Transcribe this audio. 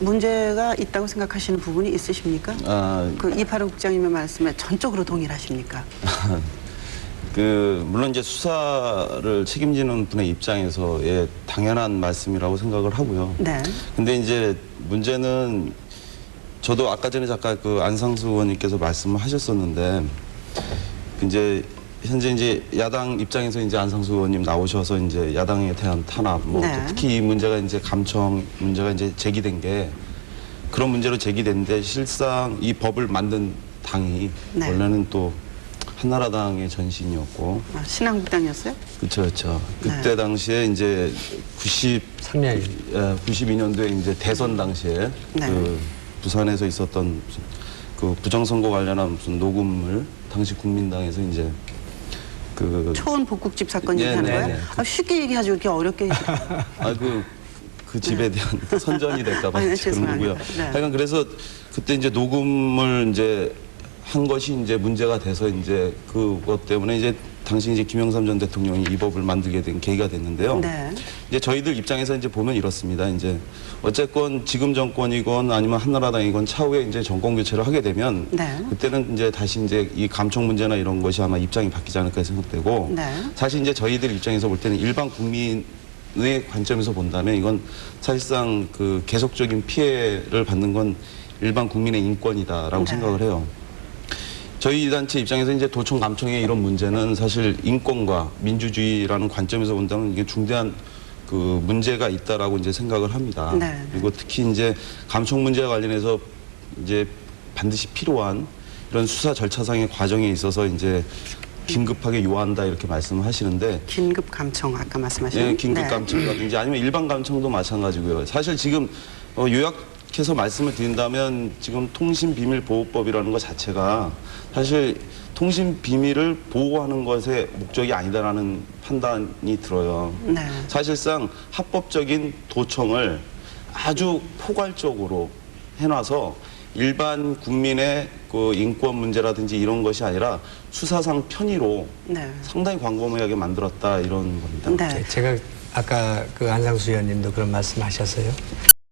문제가 있다고 생각하시는 부분이 있으십니까? 아, 그 이파로 국장님의 말씀에 전적으로 동일하십니까? 물론 이제 수사를 책임지는 분의 입장에서의 당연한 말씀이라고 생각을 하고요. 네. 근데 이제 문제는 저도 아까 전에 잠깐 그 안상수 의원님께서 말씀을 하셨었는데 이제 현재 이제 야당 입장에서 이제 안상수 의원님 나오셔서 이제 야당에 대한 탄압, 뭐 네. 특히 이 문제가 이제 감청 문제가 이제 제기된 게 그런 문제로 제기됐는데 실상 이 법을 만든 당이 네. 원래는 또 한나라당의 전신이었고, 아, 신한국당이었어요? 그렇죠, 그렇죠. 그때 네. 당시에 이제 92년도에 이제 대선 당시에 네. 그 부산에서 있었던 무슨 그 부정선거 관련한 무슨 녹음을 당시 국민당에서 이제 그 초원 복국집 사건 예, 얘기하는 네, 거예요? 네. 아, 쉽게 얘기하죠. 이렇게 어렵게 얘기해요. 그 집에 대한 선전이 될까봐 네, 그런 거고요. 죄송합니다. 네. 하여간 그래서 그때 이제 녹음을 이제 한 것이 이제 문제가 돼서 이제 그것 때문에 이제 당시 이제 김영삼 전 대통령이 이 법을 만들게 된 계기가 됐는데요. 네. 이제 저희들 입장에서 이제 보면 이렇습니다. 이제 어쨌건 지금 정권이건 아니면 한나라당이건 차후에 이제 정권 교체를 하게 되면 네. 그때는 이제 다시 이제 이 감청 문제나 이런 것이 아마 입장이 바뀌지 않을까 생각되고 네. 사실 이제 저희들 입장에서 볼 때는 일반 국민의 관점에서 본다면 이건 사실상 그 계속적인 피해를 받는 건 일반 국민의 인권이다라고 네. 생각을 해요. 저희 단체 입장에서 이제 도청 감청의 이런 문제는 사실 인권과 민주주의라는 관점에서 본다면 이게 중대한 그 문제가 있다라고 이제 생각을 합니다. 네. 그리고 특히 이제 감청 문제와 관련해서 이제 반드시 필요한 이런 수사 절차상의 과정에 있어서 이제 긴급하게 요한다 이렇게 말씀을 하시는데 긴급 감청 아까 말씀하신. 네, 긴급 감청이라든지 아니면 일반 감청도 마찬가지고요. 사실 지금 요약해서 말씀을 드린다면 지금 통신비밀보호법이라는 것 자체가 사실 통신비밀을 보호하는 것의 목적이 아니다라는 판단이 들어요. 네. 사실상 합법적인 도청을 아주 포괄적으로 해놔서 일반 국민의 그 인권 문제라든지 이런 것이 아니라 수사상 편의로 네. 상당히 광범위하게 만들었다 이런 겁니다. 네. 제가 아까 그 안상수 의원님도 그런 말씀하셨어요.